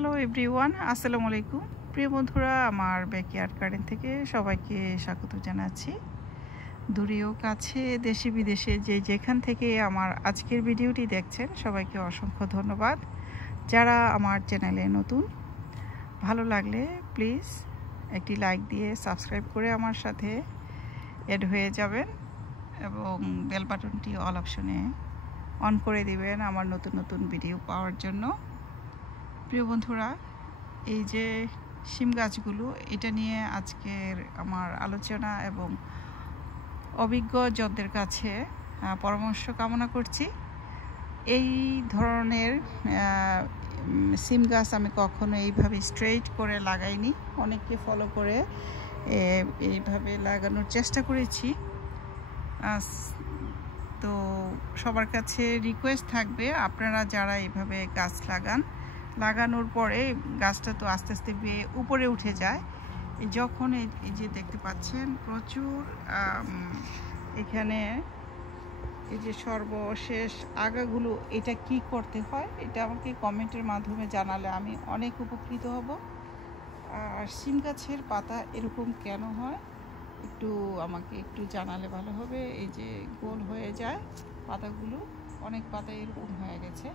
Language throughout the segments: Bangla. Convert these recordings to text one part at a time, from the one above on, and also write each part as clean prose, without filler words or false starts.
হ্যালো এভরিওয়ান, আসসালামু আলাইকুম। প্রিয় বন্ধুরা, আমার ব্যাকইয়ার্ড গার্ডেন থেকে সবাইকে স্বাগত জানাচ্ছি। দূরেও কাছে, দেশে বিদেশে যে যেখান থেকে আমার আজকের ভিডিওটি দেখছেন, সবাইকে অসংখ্য ধন্যবাদ। যারা আমার চ্যানেলে নতুন, ভালো লাগলে প্লিজ একটি লাইক দিয়ে সাবস্ক্রাইব করে আমার সাথে অ্যাড হয়ে যাবেন এবং বেল বাটনটি অল অপশনে অন করে দিবেন আমার নতুন নতুন ভিডিও পাওয়ার জন্য। প্রিয় বন্ধুরা, এই যে শিম গাছগুলো, এটা নিয়ে আজকের আমার আলোচনা এবং অভিজ্ঞজনদের কাছে পরামর্শ কামনা করছি। এই ধরনের শিম গাছ আমি কখনো এইভাবে স্ট্রেইট করে লাগাইনি, অনেককে ফলো করে এইভাবে লাগানোর চেষ্টা করেছি। তো সবার কাছে রিকোয়েস্ট থাকবে, আপনারা যারা এইভাবে গাছ লাগানোর পরে গাছটা তো আস্তে আস্তে বেয়ে উপরে উঠে যায়। যখন এই যে দেখতে পাচ্ছেন প্রচুর এখানে এই যে সর্বশেষ আগাগুলো, এটা কি করতে হয় এটা আমাকে কমেন্টের মাধ্যমে জানালে আমি অনেক উপকৃত হব। আর শিম গাছের পাতা এরকম কেন হয় আমাকে একটু জানালে ভালো হবে। এই যে গোল হয়ে যায় পাতাগুলো, অনেক পাতা এরকম হয়ে গেছে।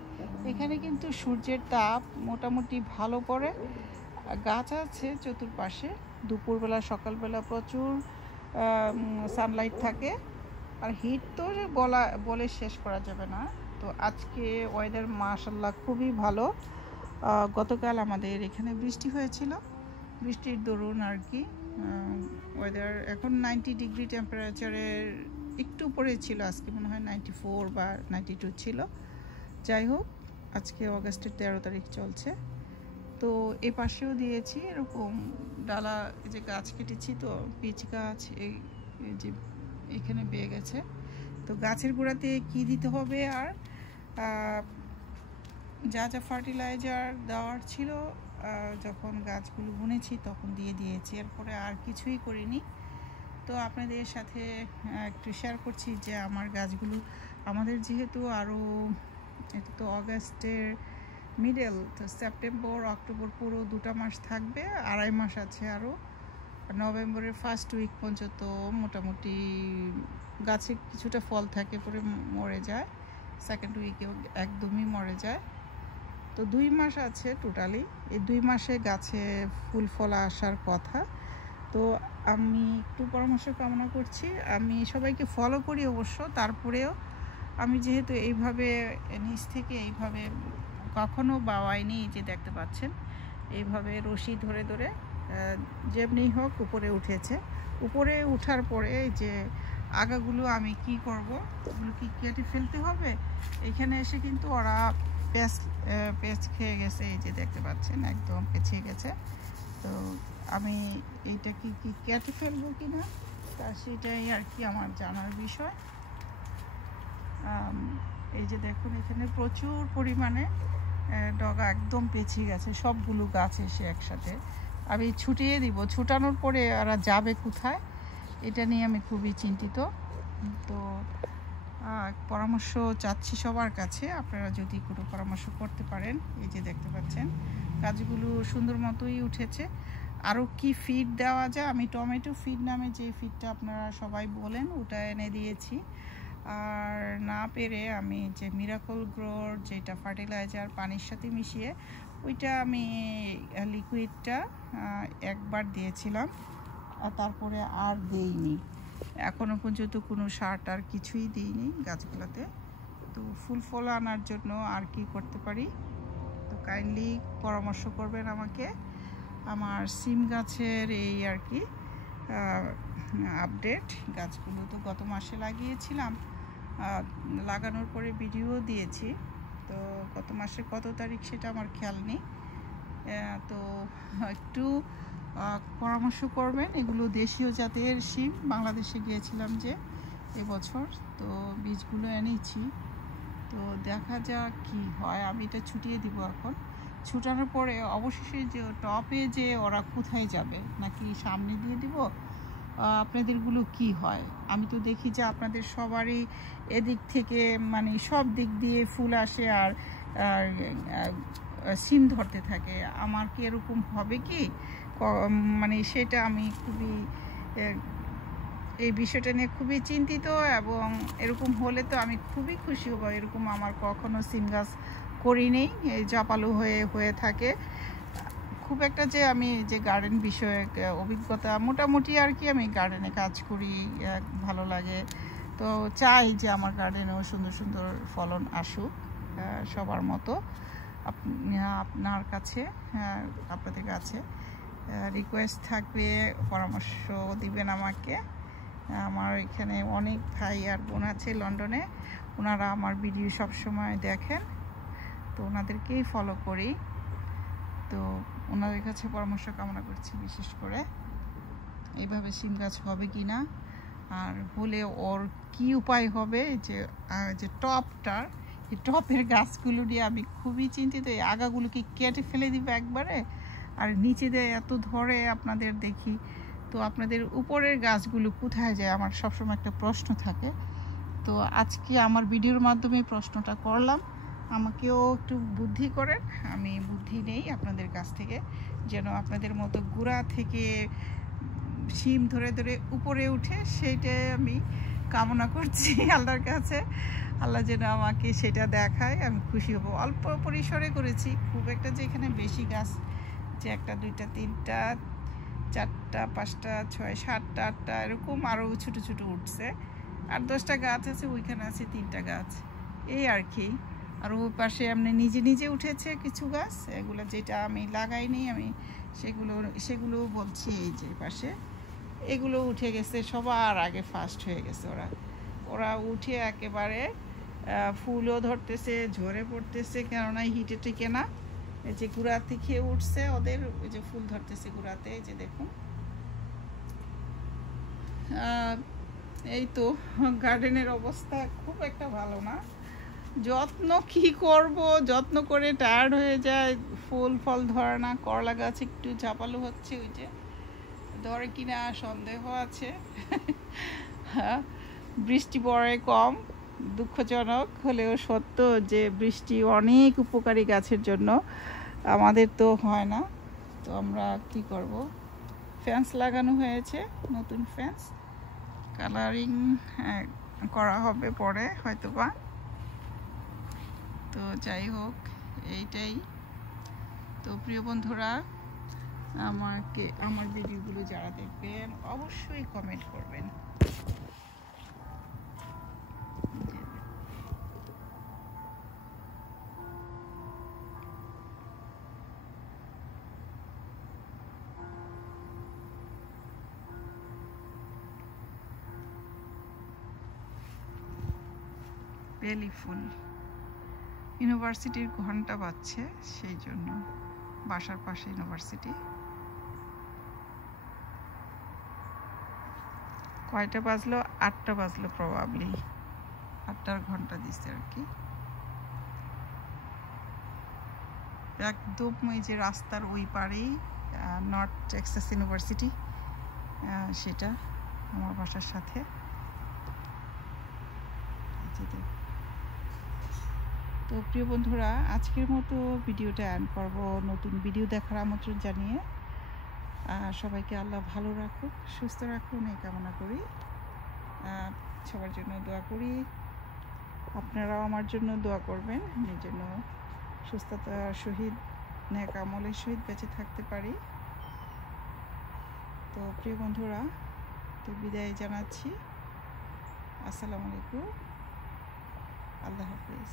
এখানে কিন্তু সূর্যের তাপ মোটামুটি ভালো পড়ে, গাছ আছে চতুর্পাশে, দুপুরবেলা সকালবেলা প্রচুর সানলাইট থাকে, আর হিট তো বলে শেষ করা যাবে না। তো আজকে ওয়েদার মাশাআল্লাহ খুবই ভালো। গতকাল আমাদের এখানে বৃষ্টি হয়েছিল, বৃষ্টির দরুন আর কি ওয়েদার এখন 90 ডিগ্রি টেম্পারেচারের একটু উপরে ছিল। আজকে মনে হয় 94 বা 92 ছিল। যাই হোক, আজকে অগাস্টের 13 তারিখ চলছে। তো এ পাশেও দিয়েছি এরকম ডালা, যে গাছ কেটেছি তো পিচ গাছ, এই যে এখানে বেয়ে গেছে। তো গাছের গোড়াতে কি দিতে হবে, আর যা যা ফার্টিলাইজার দেওয়ার ছিল যখন গাছগুলো বুনেছি তখন দিয়ে দিয়েছি, এরপরে আর কিছুই করিনি। তো আপনাদের সাথে একটু শেয়ার করছি যে আমার গাছগুলো, আমাদের যেহেতু আরও এটা তো অগাস্টের মিডল, তো সেপ্টেম্বর অক্টোবর পুরো 2টা মাস থাকবে, 2.5 মাস আছে আরও। নভেম্বরের ফার্স্ট উইক পর্যন্ত মোটামুটি গাছে কিছুটা ফল থাকে, পরে মরে যায়, সেকেন্ড উইকেও একদমই মরে যায়। তো 2 মাস আছে টোটালি। এই 2 মাসে গাছে ফুল ফল আসার কথা। তো আমি একটু পরামর্শ কামনা করছি। আমি সবাইকে ফলো করি অবশ্য, তারপরেও আমি যেহেতু এইভাবে নিচ থেকে এইভাবে কখনো বাওয়াইনি, যে দেখতে পাচ্ছেন এইভাবে রশি ধরে ধরে যেমনি হোক উপরে উঠেছে। উপরে উঠার পরে যে আগাগুলো আমি কি করব, ওগুলো কি কেটে ফেলতে হবে। এখানে এসে কিন্তু ওরা পেঁচ খেয়ে গেছে, এই যে দেখতে পাচ্ছেন একদম পেঁচিয়ে গেছে। তো আমি এইটা কি কেটে ফেলবো কি না, তা সেটাই আর কি আমার জানার বিষয়। এই যে দেখুন এখানে প্রচুর পরিমাণে ডগা একদম পেঁচিয়ে গেছে, সবগুলো গাছ এসে একসাথে। আমি ছুটিয়ে দিব, ছুটানোর পরে ওরা যাবে কোথায়, এটা নিয়ে আমি খুবই চিন্তিত। তো পরামর্শ চাচ্ছি সবার কাছে, আপনারা যদি কোনো পরামর্শ করতে পারেন। এই যে দেখতে পাচ্ছেন গাছগুলো সুন্দর মতোই উঠেছে। আরও কি ফিড দেওয়া যায়, আমি টমেটো ফিড নামে যে ফিডটা আপনারা সবাই বলেন ওটা এনে দিয়েছি। আর না পেরে আমি যে মিরাকল গ্রোর যেটা ফার্টিলাইজার পানির সাথে মিশিয়ে, ওইটা আমি লিকুইডটা একবার দিয়েছিলাম, আর তারপরে আর দেইনি। এখনও পর্যন্ত কোনো সার আর কিছুই দিইনি গাছগুলোতে। তো ফুল ফল আনার জন্য আর কি করতে পারি, তো কাইন্ডলি পরামর্শ করবেন আমাকে। আমার সিম গাছের এই আর কি আপডেট। গাছগুলো তো গত মাসে লাগিয়েছিলাম, লাগানোর পরে ভিডিও দিয়েছি। তো গত মাসে কত তারিখ সেটা আমার খেয়াল নেই। তো একটু পরামর্শ করবেন। এগুলো দেশীয় জাতের শিম, বাংলাদেশে গিয়েছিলাম যে এবছর, তো বীজগুলো এনেছি। তো দেখা যাক কি হয়। আমি এটা ছুটিয়ে দিব এখন। ছুটানোর পরে অবশেষে যে টপে যে ওরা কোথায় যাবে, নাকি সামনে দিয়ে দিব, আপনাদেরগুলো কি হয়। আমি তো দেখি যে আপনাদের সবারই এদিক থেকে মানে সব দিক দিয়ে ফুল আসে, আর সিম ধরতে থাকে। আমার কি এরকম হবে কি, মানে সেটা আমি খুবই এই বিষয়টা নিয়ে খুবই চিন্তিত, এবং এরকম হলে তো আমি খুবই খুশি হব। এরকম আমার কখনো সিম গাছ করিনি, এই জাপালু হয়ে থাকে। খুব একটা যে আমি যে গার্ডেন বিষয়ে অভিজ্ঞতা মোটামুটি আর কি, আমি গার্ডেনে কাজ করি, ভালো লাগে। তো চাই যে আমার গার্ডেনেও সুন্দর সুন্দর ফলন আসুক সবার মতো। আপনার কাছে, আপনাদের কাছে রিকোয়েস্ট থাকবে, পরামর্শ দিবেন আমাকে। আমার এখানে অনেক ভাই আর বোন আছে লন্ডনে, ওনারা আমার ভিডিও সব সময় দেখেন, তো ওনাদেরকেই ফলো করি। তো ওনাদের কাছে পরামর্শ কামনা করছি, বিশেষ করে এইভাবে সিম গাছ হবে কি না, আর হলে ওর কি উপায় হবে। যে টপটার, এই টপের গাছগুলো নিয়ে আমি খুবই চিন্তিত। এই আগাগুলোকে কেটে ফেলে দিবে একবারে, আর নিচে দিয়ে এত ধরে আপনাদের দেখি। তো আপনাদের উপরের গাছগুলো কোথায় যায়, আমার সবসময় একটা প্রশ্ন থাকে। তো আজকে আমার ভিডিওর মাধ্যমে প্রশ্নটা করলাম, আমাকেও একটু বুদ্ধি করেন। আমি বুদ্ধি নেই আপনাদের কাছ থেকে, যেন আপনাদের মতো গোড়া থেকে শিম ধরে ধরে উপরে উঠে, সেইটাই আমি কামনা করছি আল্লাহর কাছে। আল্লাহ যেন আমাকে সেটা দেখায়, আমি খুশি হব। অল্প পরিসরে করেছি, খুব একটা যে এখানে বেশি গাছ, যে 1টা 2টা 3টা 4টা 5টা 6 7টা 8টা এরকম আরও ছোটো ছোটো উঠছে। 8-10টা গাছ আছে, ওইখানে আছে 3টা গাছ, এই আর কি। আর ওই পাশে এমনি নিজে নিজে উঠেছে কিছু গাছ, এগুলো যেটা আমি লাগাইনি, আমি সেগুলো বলছি। এই যে পাশে এগুলো উঠে গেছে, সবার আগে ফার্স্ট হয়ে গেছে ওরা উঠে একেবারে ফুলও ধরতেছে, ঝরে পড়তেছে, কেননা হিটে টিকে না। এই যে গুঁড়া থেকে উঠছে ওদের, ওই যে ফুল ধরতেছে গুঁড়াতে, এই যে দেখুন। এই তো গার্ডেনের অবস্থা খুব একটা ভালো না। যত্ন কি করব, যত্ন করে টায়ার্ড হয়ে যায়, ফুল ফল ধরে না। করলা গাছ একটু ঝাপালো হচ্ছে, ওই যে ধরে কিনা সন্দেহ আছে। বৃষ্টি পড়ে কম, দুঃখজনক হলেও সত্য যে বৃষ্টি অনেক উপকারী গাছের জন্য, আমাদের তো হয় না। তো আমরা কি করব, ফ্যান্স লাগানো হয়েছে, নতুন ফ্যান্স কালারিং করা হবে পরে হয়তোবা। তো যাই হোক, এইটাই। তো প্রিয় বন্ধুরা, আমার ভিডিওগুলো যারা দেখবেন অবশ্যই কমেন্ট করবেন। বেলি ফুল, ইউনিভার্সিটির ঘন্টা বাজছে, সেই জন্য। বাসার পাশে ইউনিভার্সিটি। কয়টা বাজলো? 8টা বাজলো প্রবাবলি, 8টার ঘন্টা দিচ্ছে আর কি। একদম ওই যে রাস্তার ওই পারেই নর্থ টেক্সাস ইউনিভার্সিটি, সেটা আমার বাসার সাথে। তো প্রিয় বন্ধুরা, আজকের মতো ভিডিওটা এন্ড করব, নতুন ভিডিও দেখার আমন্ত্রণ জানিয়ে। সবাইকে আল্লাহ ভালো রাখুক, সুস্থ রাখুন, এই কামনা করি। সবার জন্য দোয়া করি, আপনারাও আমার জন্য দোয়া করবেন, নিজের জন্য সুস্থতার সহিত, নেক আমলের সহিত বেঁচে থাকতে পারি। তো প্রিয় বন্ধুরা, তো বিদায় জানাচ্ছি। আসসালামু আলাইকুম, আল্লাহ হাফেজ।